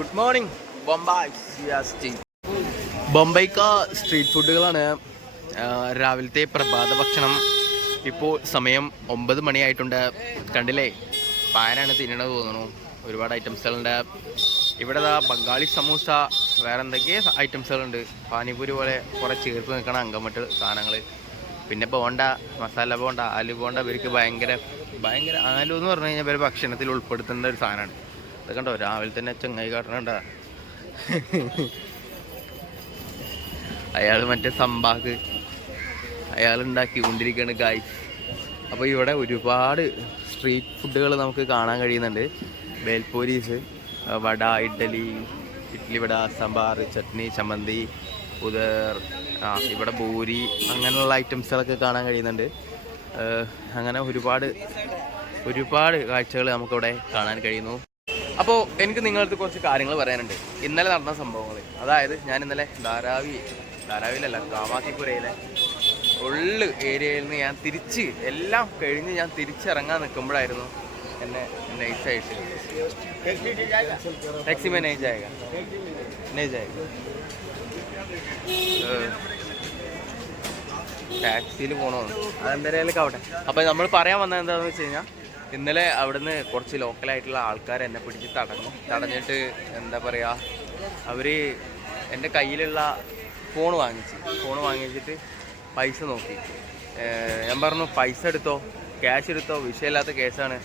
Good morning Bombay ബൊംബൈക്ക street ഫുഡുകളാണ്. രാവിലത്തെ പ്രഭാത ഭക്ഷണം. ഇപ്പോൾ സമയം 9 മണിയായിട്ടുണ്ട്. കണ്ടില്ലേ, പാനാണ് തിന്നണത് തോന്നുന്നു. ഒരുപാട് ഐറ്റംസുകളുണ്ട് ഇവിടെ. ബംഗാളി സമൂസ, വേറെ എന്തൊക്കെയോ ഐറ്റംസുകളുണ്ട്. പാനിപൂരി പോലെ കുറേ ചേർത്ത് നിൽക്കണ അങ്കമട്ട് സാധനങ്ങൾ. പിന്നെ ബോണ്ട, മസാല ബോണ്ട, ആലു ബോണ്ട. ഇവർക്ക് ഭയങ്കര ആലു എന്ന് പറഞ്ഞു കഴിഞ്ഞാൽ ഇവർ ഭക്ഷണത്തിൽ ഉൾപ്പെടുത്തേണ്ട ഒരു സാധനമാണ്. അത് കണ്ടോ, രാവിലെ തന്നെ ചങ്ങായി കാട്ടണണ്ട. അയാൾ മറ്റേ സംഭാഗ് അയാൾ ഉണ്ടാക്കി കൊണ്ടിരിക്കുകയാണ് ഗായ്സ്. അപ്പോൾ ഇവിടെ ഒരുപാട് സ്ട്രീറ്റ് ഫുഡുകൾ നമുക്ക് കാണാൻ കഴിയുന്നുണ്ട്. ബേൽപൂരീസ്, വട, ഇഡ്ഡലി വട, സാമ്പാർ, ചട്നി, ചമ്മന്തി, ഉദർ, ഇവിടെ പൂരി, അങ്ങനെയുള്ള ഐറ്റംസുകളൊക്കെ കാണാൻ കഴിയുന്നുണ്ട്. അങ്ങനെ ഒരുപാട് കാഴ്ചകൾ നമുക്കിവിടെ കാണാൻ കഴിയുന്നു. അപ്പോൾ എനിക്ക് നിങ്ങളടുത്ത് കുറച്ച് കാര്യങ്ങൾ പറയാനുണ്ട്. ഇന്നലെ നടന്ന സംഭവങ്ങൾ. അതായത് ഞാൻ ഇന്നലെ ധാരാവിയിലല്ല, കാമാത്തിപുരയിലെ ഉള്ളു ഏരിയയിൽ നിന്ന് ഞാൻ എല്ലാം കഴിഞ്ഞ് ഞാൻ തിരിച്ചിറങ്ങാൻ നിൽക്കുമ്പോഴായിരുന്നു എന്നെ നൈസായിട്ട് ടാക്സി में नहीं जाएगा ടാക്സിയിൽ പോകണമെന്ന്. അതെന്തായാലും ആവട്ടെ. അപ്പോൾ നമ്മൾ പറയാൻ വന്നത് എന്താണെന്ന് വെച്ച് കഴിഞ്ഞാൽ, ഇന്നലെ അവിടുന്ന് കുറച്ച് ലോക്കലായിട്ടുള്ള ആൾക്കാർ എന്നെ പിടിച്ച് തടഞ്ഞിട്ട് എന്താ പറയുക, അവർ എൻ്റെ കയ്യിലുള്ള ഫോൺ വാങ്ങിച്ചിട്ട് പൈസ നോക്കി. ഞാൻ പറഞ്ഞു, പൈസ എടുത്തോ, ക്യാഷ് എടുത്തോ, വിഷയമില്ലാത്ത കേസാണ്.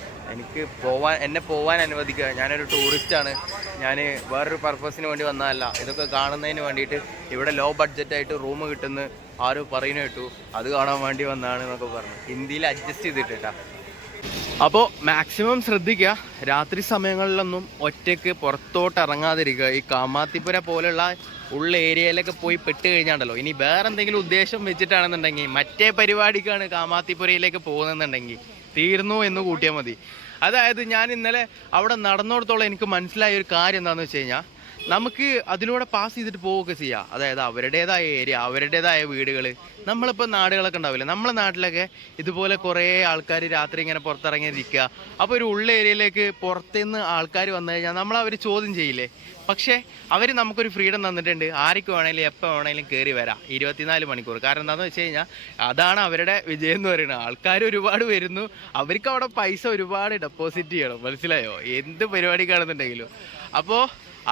എന്നെ പോവാൻ അനുവദിക്കുക. ഞാനൊരു ടൂറിസ്റ്റാണ്. ഞാൻ വേറൊരു പർപ്പസിന് വേണ്ടി വന്നതല്ല. ഇതൊക്കെ കാണുന്നതിന് വേണ്ടിയിട്ട് ഇവിടെ ലോ ബഡ്ജറ്റായിട്ട് റൂം കിട്ടുന്ന ആരോ പറയുന്നു കേട്ടു. അത് കാണാൻ വേണ്ടി വന്നതാണ് എന്നൊക്കെ പറഞ്ഞു. ഹിന്ദിയിൽ അഡ്ജസ്റ്റ് ചെയ്തിട്ടാ. അപ്പോൾ മാക്സിമം ശ്രദ്ധിക്കുക. രാത്രി സമയങ്ങളിലൊന്നും ഒറ്റയ്ക്ക് പുറത്തോട്ട് ഇറങ്ങാതിരിക്കുക. ഈ കാമാത്തിപുര പോലുള്ള ഉള്ള ഏരിയയിലൊക്കെ പോയി പെട്ട് കഴിഞ്ഞാണ്ടല്ലോ, ഇനി വേറെ എന്തെങ്കിലും ഉദ്ദേശം വെച്ചിട്ടാണെന്നുണ്ടെങ്കിൽ, മറ്റേ പരിപാടിക്കാണ് കാമാത്തിപുരയിലേക്ക് പോകുന്നതെന്നുണ്ടെങ്കിൽ തീർന്നു എന്ന് കൂട്ടിയാൽ മതി. അതായത് ഞാൻ ഇന്നലെ അവിടെ നടന്നിടത്തോളം എനിക്ക് മനസ്സിലായ ഒരു കാര്യം എന്താണെന്ന് വെച്ച് കഴിഞ്ഞാൽ, നമുക്ക് അതിലൂടെ പാസ് ചെയ്തിട്ട് പോവുകയൊക്കെ ചെയ്യാം. അതായത് അവരുടേതായ ഏരിയ, അവരുടേതായ വീടുകൾ. നമ്മളിപ്പോൾ നാടുകളൊക്കെ ഉണ്ടാവില്ല, നമ്മളെ നാട്ടിലൊക്കെ ഇതുപോലെ കുറേ ആൾക്കാർ രാത്രി ഇങ്ങനെ പുറത്തിറങ്ങിയിരിക്കുക. അപ്പോൾ ഒരു ഉള്ള ഏരിയയിലേക്ക് പുറത്തുനിന്ന് ആൾക്കാർ വന്നു കഴിഞ്ഞാൽ അവർ ചോദ്യം ചെയ്യില്ലേ? പക്ഷേ അവർ നമുക്കൊരു ഫ്രീഡം തന്നിട്ടുണ്ട്. ആർക്ക് വേണമെങ്കിലും എപ്പോൾ വേണമെങ്കിലും കയറി വരാം 24 മണിക്കൂർ. കാരണം എന്താണെന്ന് വെച്ച് കഴിഞ്ഞാൽ, അതാണ് അവരുടെ വിജയം എന്ന് പറയുന്നത്. ആൾക്കാർ ഒരുപാട് വരുന്നു, അവർക്ക് അവിടെ പൈസ ഒരുപാട് ഡെപ്പോസിറ്റ് ചെയ്യണം. മനസ്സിലായോ? എന്ത് പരിപാടി കാണുന്നുണ്ടെങ്കിലും. അപ്പോൾ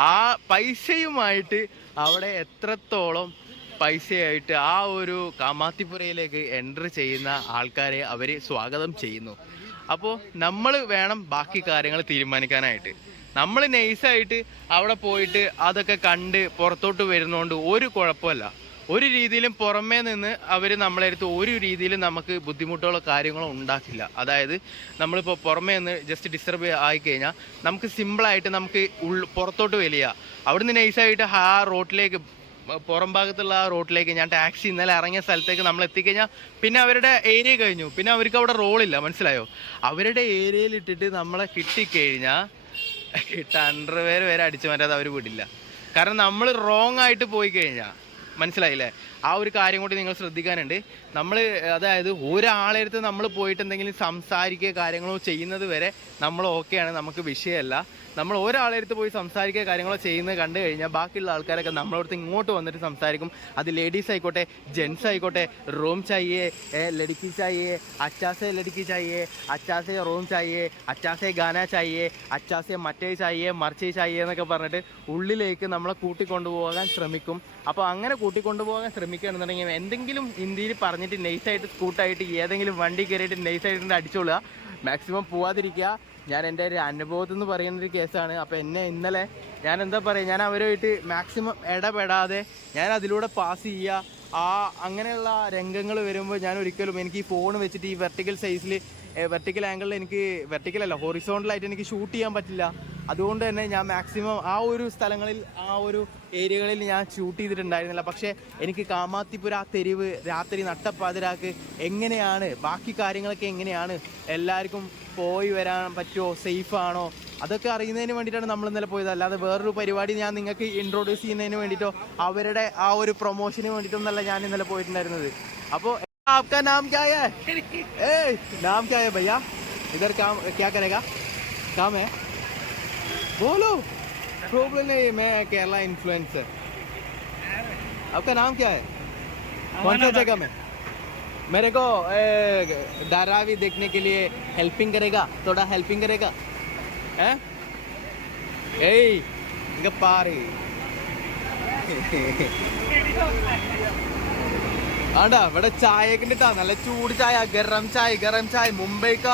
ആ പൈസയുമായിട്ട് അവിടെ എത്രത്തോളം പൈസയായിട്ട് ആ ഒരു കാമാത്തിപുരയിലേക്ക് എൻട്രി ചെയ്യുന്ന ആൾക്കാരെ അവർ സ്വാഗതം ചെയ്യുന്നു. അപ്പോൾ നമ്മൾ വേണം ബാക്കി കാര്യങ്ങൾ തീരുമാനിക്കാനായിട്ട്. നമ്മൾ നൈസായിട്ട് അവിടെ പോയിട്ട് അതൊക്കെ കണ്ട് പുറത്തോട്ട് വരുന്നതുകൊണ്ട് ഒരു കുഴപ്പമില്ല. ഒരു രീതിയിലും പുറമേ നിന്ന് അവർ നമ്മളെ അടുത്ത് ഒരു രീതിയിലും നമുക്ക് ബുദ്ധിമുട്ടുകളോ കാര്യങ്ങളോ ഉണ്ടാക്കില്ല. അതായത് നമ്മളിപ്പോൾ പുറമേ നിന്ന് ജസ്റ്റ് ഡിസ്റ്റർബ് ആയിക്കഴിഞ്ഞാൽ നമുക്ക് സിമ്പിളായിട്ട് നമുക്ക് പുറത്തോട്ട് വലിയ അവിടുന്ന് നൈസായിട്ട് ആ റോട്ടിലേക്ക്, പുറം ഭാഗത്തുള്ള ആ റോട്ടിലേക്ക്, ഞാൻ ടാക്സി ഇന്നലെ ഇറങ്ങിയ സ്ഥലത്തേക്ക് നമ്മൾ എത്തിക്കഴിഞ്ഞാൽ പിന്നെ അവരുടെ ഏരിയ കഴിഞ്ഞു. പിന്നെ അവർക്ക് അവിടെ റോളില്ല. മനസ്സിലായോ? അവരുടെ ഏരിയയിൽ ഇട്ടിട്ട് നമ്മളെ കിട്ടിക്കഴിഞ്ഞാൽ അണ്ടർവെയർ വരെ അടിച്ചു മാറ്റാതെ അവർ വിടില്ല. കാരണം നമ്മൾ റോങ് ആയിട്ട് പോയി കഴിഞ്ഞാൽ, മനസ്സിലായില്ലേ? ആ ഒരു കാര്യം കൂടി നിങ്ങൾ ശ്രദ്ധിക്കാനുണ്ട്. അതായത് ഒരാളെ അടുത്ത് നമ്മൾ പോയിട്ട് എന്തെങ്കിലും സംസാരിക്കുക കാര്യങ്ങളോ ചെയ്യുന്നത് വരെ നമ്മൾ ഓക്കെയാണ്, നമുക്ക് വിഷയമല്ല. നമ്മൾ ഒരാളെ അടുത്ത് പോയി സംസാരിക്കുക കാര്യങ്ങളോ ചെയ്യുന്നത് കണ്ടു കഴിഞ്ഞാൽ ബാക്കിയുള്ള ആൾക്കാരൊക്കെ നമ്മളടുത്ത് ഇങ്ങോട്ട് വന്നിട്ട് സംസാരിക്കും. അത് ലേഡീസ് ആയിക്കോട്ടെ, ജെൻസ് ആയിക്കോട്ടെ. റൂം ചായേ, ലടുക്കി ചായേ, അച്ചാസെ ലടുക്കി ചായേ, അച്ചാസെ റൂം ചായേ, അച്ചാസെ ഗാന ചായേ, അച്ചാസെ മറ്റേ ചായേ, മറിച്ചേ ചായേ എന്നൊക്കെ പറഞ്ഞിട്ട് ഉള്ളിലേക്ക് നമ്മളെ കൂട്ടിക്കൊണ്ടുപോകാൻ ശ്രമിക്കും. അപ്പോൾ അങ്ങനെ കൂട്ടിക്കൊണ്ടുപോകാൻ ശ്രമിക്കുകയാണെന്നുണ്ടെങ്കിൽ എന്തെങ്കിലും ഹിന്ദിയിൽ പറഞ്ഞിട്ട് നൈസായിട്ട് സ്കൂട്ടായിട്ട് ഏതെങ്കിലും വണ്ടി കയറിയിട്ട് നൈസായിട്ട് അടിച്ചോളുക. മാക്സിമം പോവാതിരിക്കുക. ഞാൻ എൻ്റെ ഒരു അനുഭവത്തിൽ നിന്ന് പറയുന്നൊരു കേസാണ്. അപ്പോൾ ഇന്നലെ ഞാൻ എന്താ പറയുക, ഞാൻ അവരുമായിട്ട് മാക്സിമം ഇടപെടാതെ ഞാൻ അതിലൂടെ പാസ് ചെയ്യുക. അങ്ങനെയുള്ള രംഗങ്ങൾ വരുമ്പോൾ ഞാൻ ഒരിക്കലും, എനിക്ക് ഈ ഫോൺ വെച്ചിട്ട് ഈ വെർട്ടിക്കൽ ആംഗിളിൽ വെർട്ടിക്കലല്ല, ഹൊറിസോണ്ടലായിട്ട് എനിക്ക് ഷൂട്ട് ചെയ്യാൻ പറ്റില്ല. അതുകൊണ്ട് തന്നെ ഞാൻ മാക്സിമം ആ ഒരു സ്ഥലങ്ങളിൽ, ആ ഒരു ഏരിയകളിൽ ഞാൻ ഷൂട്ട് ചെയ്തിട്ടുണ്ടായിരുന്നില്ല. പക്ഷേ എനിക്ക് കാമാത്തിപുര തെരുവ് രാത്രി നട്ടപ്പാതിരാക്ക് എങ്ങനെയാണ്, ബാക്കി കാര്യങ്ങളൊക്കെ എങ്ങനെയാണ്, എല്ലാവർക്കും പോയി വരാൻ പറ്റുമോ, സേഫാണോ, അതൊക്കെ അറിയുന്നതിന് വേണ്ടിയിട്ടാണ് നമ്മൾ ഇന്നലെ പോയത്. അല്ലാതെ വേറൊരു പരിപാടി ഞാൻ നിങ്ങൾക്ക് ഇൻട്രൊഡ്യൂസ് ചെയ്യുന്നതിന് വേണ്ടിയിട്ടോ അവരുടെ ആ ഒരു പ്രൊമോഷന് വേണ്ടിയിട്ടൊന്നല്ല ഞാൻ ഇന്നലെ പോയിട്ടുണ്ടായിരുന്നത്. അപ്പോൾ आपका नाम क्या है? नाम क्या है भैया? इधर काम क्या करेगा? काम है, बोलो. प्रॉब्लम नहीं, मैं केरला इन्फ्लुएंसर। आपका नाम क्या है? कौन सा जगह में? मेरे को धारावी देखने के लिए हेल्पिंग करेगा, थोड़ा हेल्पिंग करेगा? हैं? ഏയ് ഇങ്ങ പാറ് ആണ്ടാ ഇവിടെ ചായയൊക്കെ ഉണ്ട് ട്ടാ, നല്ല ചൂട് ചായ, ഗരം ചായ മുംബൈക്ക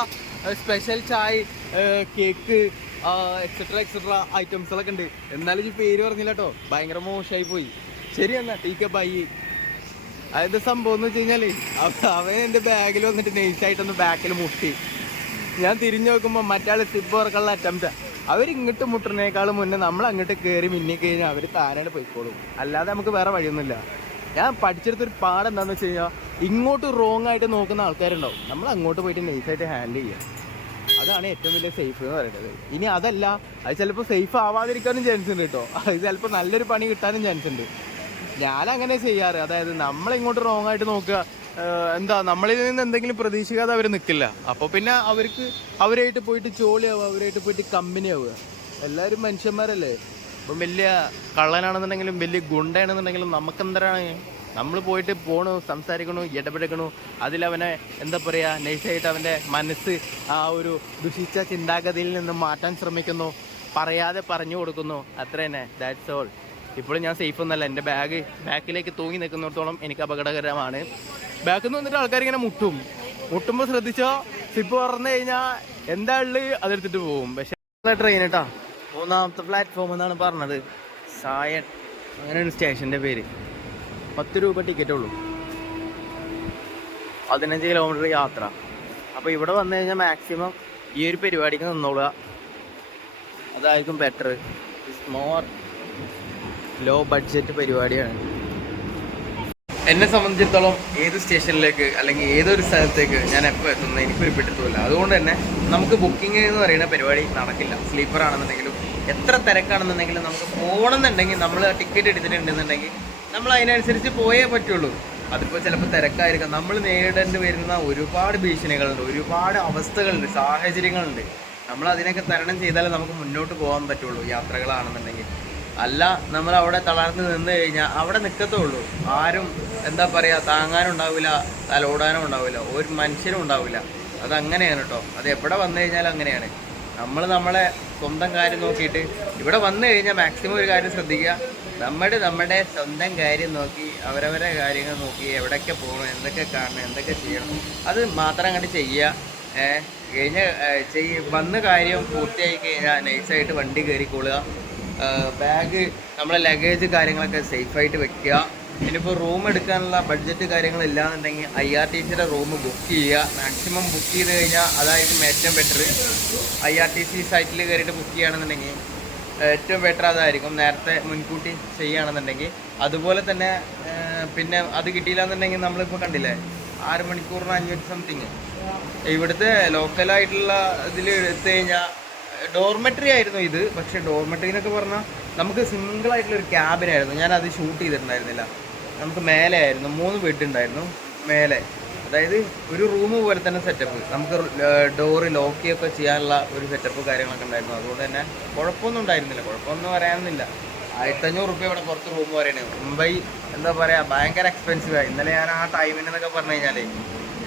സ്പെഷ്യൽ ചായ, കേക്ക് എക്സെട്ര എക്സെട്ര ഐറ്റംസുകളൊക്കെ ഉണ്ട്. എന്നാലും ഈ പേര് പറഞ്ഞില്ല കേട്ടോ, ഭയങ്കര മോശമായി പോയി. ശരി എന്നാ ടീക്കെ ബൈ. അതായത് സംഭവം എന്ന് വെച്ച് കഴിഞ്ഞാല് അവൻ എൻ്റെ ബാഗിൽ വന്നിട്ട് നൈസായിട്ടൊന്ന് ബാക്കിൽ മുട്ടി. ഞാൻ തിരിഞ്ഞു നോക്കുമ്പോൾ മറ്റാൾ സിബ് തുറക്കാനുള്ള അറ്റംപ്റ്റാ. അവരിങ്ങോട്ട് മുട്ടുന്നേക്കാളും മുന്നേ നമ്മൾ അങ്ങോട്ട് കയറി മിന്നി കഴിഞ്ഞാൽ അവർ താനായിട്ട് പോയിക്കോളും. അല്ലാതെ നമുക്ക് വേറെ വഴിയൊന്നുമില്ല. ഞാൻ പഠിച്ചെടുത്തൊരു പാഠം എന്താണെന്ന് വെച്ച് കഴിഞ്ഞാൽ, ഇങ്ങോട്ട് റോങ് ആയിട്ട് നോക്കുന്ന ആൾക്കാരുണ്ടാവും, നമ്മൾ അങ്ങോട്ട് പോയിട്ട് നൈസായിട്ട് ഹാൻഡിൽ ചെയ്യുക. അതാണ് ഏറ്റവും വലിയ സേഫ് എന്ന് പറയുന്നത്. ഇനി അതല്ല, അത് ചിലപ്പോൾ സേഫ് ആവാതിരിക്കാനും ചാൻസ് ഉണ്ട് കേട്ടോ. അത് ചിലപ്പോൾ നല്ലൊരു പണി കിട്ടാനും ചാൻസ് ഉണ്ട്. ഞാനങ്ങനെ ചെയ്യാറ്. അതായത് നമ്മളിങ്ങോട്ട് റോങ് ആയിട്ട് നോക്കുക, എന്താ നമ്മളിൽ നിന്ന് എന്തെങ്കിലും പ്രതീക്ഷിക്കാതെ അവർ നിൽക്കില്ല. അപ്പോൾ പിന്നെ അവരായിട്ട് പോയിട്ട് ജോളിയാവുക, അവരായിട്ട് പോയിട്ട് കമ്പനി ആവുക. എല്ലാവരും മനുഷ്യന്മാരല്ലേ. അപ്പം വലിയ കള്ളനാണെന്നുണ്ടെങ്കിലും വലിയ ഗുണ്ടയാണെന്നുണ്ടെങ്കിലും നമുക്കെന്തരാണ്, നമ്മൾ പോയിട്ട് പോണു, സംസാരിക്കണു, ഇടപെടണു, അതിലവനെ എന്താ പറയുക, നൈസായിട്ട് അവൻ്റെ മനസ്സ് ആ ഒരു ദുഷിച്ച ചിന്താഗതിയിൽ നിന്ന് മാറ്റാൻ ശ്രമിക്കുന്നു, പറയാതെ പറഞ്ഞു കൊടുക്കുന്നു, അത്ര തന്നെ. That's all. ഇപ്പോഴും ഞാൻ സേഫ് ഒന്നല്ല. എൻ്റെ ബാക്കിലേക്ക് തൂങ്ങി നിൽക്കുന്നിടത്തോളം എനിക്ക് അപകടകരമാണ്. ബാക്കിൽ നിന്ന് വന്നിട്ട് ആൾക്കാർ ഇങ്ങനെ മുട്ടുമ്പോൾ ശ്രദ്ധിച്ചോ, സിപ്പ് പറഞ്ഞു കഴിഞ്ഞാൽ എന്താ ഉള്ളത് അതെടുത്തിട്ട് പോകും. പക്ഷേ ട്രെയിൻ കേട്ടാ, 3ാമത്തെ പ്ലാറ്റ്ഫോം എന്നാണ് പറഞ്ഞത്. സായൻ അങ്ങനെയാണ് സ്റ്റേഷൻ്റെ പേര്. 10 രൂപ ടിക്കറ്റേ ഉള്ളൂ, 15 കിലോമീറ്റർ യാത്ര. അപ്പോൾ ഇവിടെ വന്നു കഴിഞ്ഞാൽ മാക്സിമം ഈ ഒരു പരിപാടിക്ക് നിന്നോളുക, അതായിരിക്കും ബെറ്റർ. മോർ ലോ ബഡ്ജറ്റ് പരിപാടിയാണ്. എന്നെ സംബന്ധിച്ചിടത്തോളം ഏത് സ്റ്റേഷനിലേക്ക് അല്ലെങ്കിൽ ഏതൊരു സ്ഥലത്തേക്ക് ഞാൻ എപ്പോൾ എത്തുന്നത് എനിക്കൊരു പിടുത്തമില്ല. അതുകൊണ്ട് തന്നെ നമുക്ക് ബുക്കിംഗ് എന്ന് പറയുന്ന പരിപാടി നടക്കില്ല. സ്ലീപ്പർ ആണെന്നുണ്ടെങ്കിലും എത്ര തിരക്കാണെന്നുണ്ടെങ്കിലും നമുക്ക് പോകണമെന്നുണ്ടെങ്കിൽ നമ്മൾ ടിക്കറ്റ് എടുത്തിട്ടുണ്ടെന്നുണ്ടെങ്കിൽ നമ്മൾ അതിനനുസരിച്ച് പോയേ പറ്റുള്ളൂ. അതിപ്പോൾ ചിലപ്പോൾ തിരക്കായിരിക്കാം. നമ്മൾ നേരിടേണ്ടി വരുന്ന ഒരുപാട് ഭീഷണികളുണ്ട്, ഒരുപാട് അവസ്ഥകളുണ്ട്, സാഹചര്യങ്ങളുണ്ട്. നമ്മൾ അതിനൊക്കെ തരണം ചെയ്താലേ നമുക്ക് മുന്നോട്ട് പോകാൻ പറ്റുള്ളൂ യാത്രകളാണെന്നുണ്ടെങ്കിൽ. അല്ല നമ്മൾ അവിടെ തളർന്ന് നിന്ന് കഴിഞ്ഞാൽ അവിടെ നിൽക്കത്തുള്ളൂ. ആരും എന്താ പറയുക, താങ്ങാനും ഉണ്ടാവില്ല, തലോടാനും ഉണ്ടാവില്ല, ഒരു മനുഷ്യനും ഉണ്ടാവില്ല. അതങ്ങനെയാണ് കേട്ടോ. അത് എവിടെ വന്നു കഴിഞ്ഞാലും അങ്ങനെയാണ്. നമ്മളെ സ്വന്തം കാര്യം നോക്കിയിട്ട് ഇവിടെ വന്നു കഴിഞ്ഞാൽ മാക്സിമം ഒരു കാര്യം ശ്രദ്ധിക്കുക, നമ്മുടെ സ്വന്തം കാര്യം നോക്കി അവരവരെ കാര്യങ്ങൾ നോക്കി എവിടെയൊക്കെ പോകണം, എന്തൊക്കെ കാണണം, എന്തൊക്കെ ചെയ്യണം, അത് മാത്രം അങ്ങോട്ട് ചെയ്യുക. വന്ന കാര്യം പൂർത്തിയായി കഴിഞ്ഞാൽ നൈസായിട്ട് വണ്ടി കയറിക്കൊള്ളുക. ബാഗ്, നമ്മളെ ലഗേജ് കാര്യങ്ങളൊക്കെ സേഫായിട്ട് വെക്കുക. ഇനിയിപ്പോൾ റൂം എടുക്കാനുള്ള ബഡ്ജറ്റ് കാര്യങ്ങളില്ലാന്നുണ്ടെങ്കിൽ IRTCയുടെ റൂം ബുക്ക് ചെയ്യുക. മാക്സിമം ബുക്ക് ചെയ്ത് കഴിഞ്ഞാൽ അതായിരിക്കും ഏറ്റവും ബെറ്റർ. IRTC സൈറ്റിൽ കയറിയിട്ട് ബുക്ക് ചെയ്യുകയാണെന്നുണ്ടെങ്കിൽ ഏറ്റവും ബെറ്റർ അതായിരിക്കും, നേരത്തെ മുൻകൂട്ടി ചെയ്യുകയാണെന്നുണ്ടെങ്കിൽ. അതുപോലെ തന്നെ പിന്നെ അത് കിട്ടിയില്ല എന്നുണ്ടെങ്കിൽ നമ്മളിപ്പോൾ കണ്ടില്ലേ 6 മണിക്കൂറിന് 500 സംതിങ്. ഇവിടുത്തെ ലോക്കലായിട്ടുള്ള ഇതിൽ എടുത്തു കഴിഞ്ഞാൽ ഡോർമെട്രി ആയിരുന്നു ഇത്. പക്ഷേ ഡോർമെട്രി എന്നൊക്കെ പറഞ്ഞാൽ നമുക്ക് സിംഗിളായിട്ടുള്ളൊരു ക്യാബിനായിരുന്നു. ഞാനത് ഷൂട്ട് ചെയ്തിട്ടുണ്ടായിരുന്നില്ല. നമുക്ക് മേലെ ആയിരുന്നു, 3 ബെഡ് ഉണ്ടായിരുന്നു മേലെ. അതായത് ഒരു റൂം പോലെ തന്നെ സെറ്റപ്പ്, നമുക്ക് ഡോറ് ലോക്കിയൊക്കെ ചെയ്യാനുള്ള ഒരു സെറ്റപ്പ് കാര്യങ്ങളൊക്കെ ഉണ്ടായിരുന്നു. അതുകൊണ്ട് തന്നെ കുഴപ്പമൊന്നും ഉണ്ടായിരുന്നില്ല, കുഴപ്പമൊന്നും പറയാനൊന്നുമില്ല. 1500 റുപ്യ ഇവിടെ പുറത്ത് റൂം പറയുന്നത്. മുംബൈ എന്താ പറയുക, ഭയങ്കര എക്സ്പെൻസീവാണ്. ഇന്നലെ ഞാൻ ആ ടൈമിനെന്നൊക്കെ പറഞ്ഞു കഴിഞ്ഞാൽ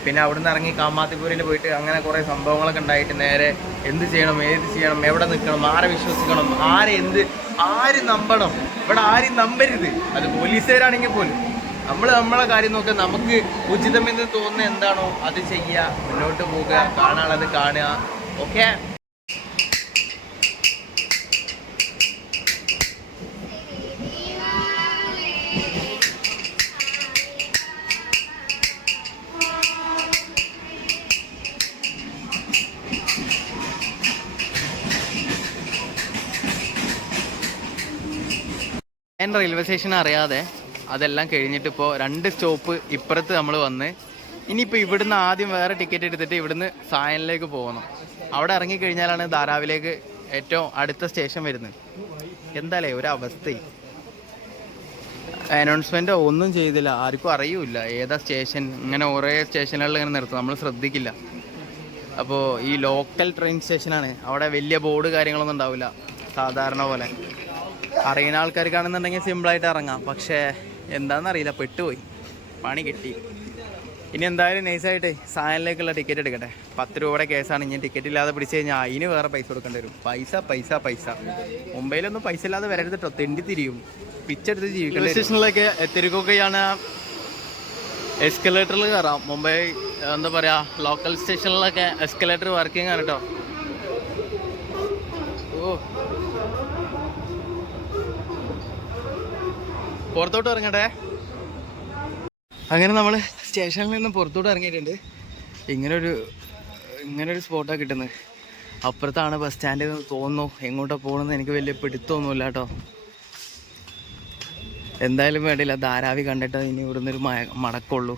പിന്നെ അവിടുന്ന് ഇറങ്ങി കാമാത്തിപൂരിൽ പോയിട്ട് അങ്ങനെ കുറേ സംഭവങ്ങളൊക്കെ ഉണ്ടായിട്ട് നേരെ എന്ത് ചെയ്യണം, ഏത് ചെയ്യണം, എവിടെ നിൽക്കണം, ആരെ വിശ്വസിക്കണം, ആര് നമ്പണം, ഇവിടെ ആരും നമ്പരുത്. അത് പോലീസുകാരാണെങ്കിൽ പോലും നമ്മളെ കാര്യം നോക്കുക. നമുക്ക് ഉചിതമെന്ന് തോന്നുന്ന എന്താണോ അത് ചെയ്യുക, മുന്നോട്ട് പോവുക, കാണാനുള്ളത് കാണുക. ഓക്കെ. റെയിൽവേ സ്റ്റേഷൻ അറിയാതെ അതെല്ലാം കഴിഞ്ഞിട്ട് ഇപ്പോൾ 2 സ്റ്റോപ്പ് ഇപ്പുറത്ത് നമ്മൾ വന്ന് ഇനിയിപ്പോൾ ഇവിടുന്ന് ആദ്യം വേറെ ടിക്കറ്റ് എടുത്തിട്ട് ഇവിടുന്ന് സായനിലേക്ക് പോകണം. അവിടെ ഇറങ്ങിക്കഴിഞ്ഞാലാണ് ധാരാവിലേക്ക് ഏറ്റവും അടുത്ത സ്റ്റേഷൻ വരുന്നത്. എന്തായാലേ ഒരു അവസ്ഥ. അനൗൺസ്മെൻറ്റോ ഒന്നും ചെയ്തില്ല, ആർക്കും അറിയില്ല ഏതാ സ്റ്റേഷൻ. ഇങ്ങനെ കുറേ സ്റ്റേഷനുകളിൽ ഇങ്ങനെ നിർത്തും, നമ്മൾ ശ്രദ്ധിക്കില്ല. അപ്പോൾ ഈ ലോക്കൽ ട്രെയിൻ സ്റ്റേഷനാണ്, അവിടെ വലിയ ബോർഡ് കാര്യങ്ങളൊന്നും ഉണ്ടാവില്ല സാധാരണ പോലെ. അറിയുന്ന ആൾക്കാർക്കാണെന്നുണ്ടെങ്കിൽ സിമ്പിളായിട്ട് ഇറങ്ങാം. പക്ഷേ എന്താണെന്നറിയില്ല, പെട്ടുപോയി, പണി കിട്ടി. ഇനി എന്തായാലും നൈസായിട്ട് സായനിലേക്കുള്ള ടിക്കറ്റ് എടുക്കട്ടെ. 10 രൂപയുടെ കേസാണ്. ഇനി ടിക്കറ്റ് ഇല്ലാതെ പിടിച്ച് കഴിഞ്ഞാൽ അതിന് വേറെ പൈസ കൊടുക്കേണ്ടി വരും. പൈസ. മുംബൈയിലൊന്നും പൈസ ഇല്ലാതെ വരരുത് കേട്ടോ, തെണ്ടി തിരിയും, പിച്ചെടുത്ത് ജീവിക്കണം. സ്റ്റേഷനിലേക്ക് എത്തിരിക്കുകയാണ്. എസ്കലേറ്ററിൽ കയറാം. മുംബൈ എന്താ പറയുക, ലോക്കൽ സ്റ്റേഷനിലൊക്കെ എസ്കലേറ്റർ വർക്കിംഗ് ആണ് കേട്ടോ. ഓ, പുറത്തോട്ട് ഇറങ്ങട്ടെ. അങ്ങനെ നമ്മൾ സ്റ്റേഷനിൽ നിന്ന് പുറത്തോട്ട് ഇറങ്ങിയിട്ടുണ്ട്. ഇങ്ങനൊരു സ്പോട്ടാണ് കിട്ടുന്നത്. അപ്പുറത്താണ് ബസ് സ്റ്റാൻഡ് എന്ന് തോന്നുന്നു. എങ്ങോട്ടാണ് പോകണമെന്ന് എനിക്ക് വലിയ പിടുത്തമൊന്നുമില്ല കേട്ടോ. എന്തായാലും വേണ്ടിയില്ല, ധാരാവി കണ്ടിട്ട് ഇനി ഇവിടുന്നൊരു മടക്കമുള്ളൂ.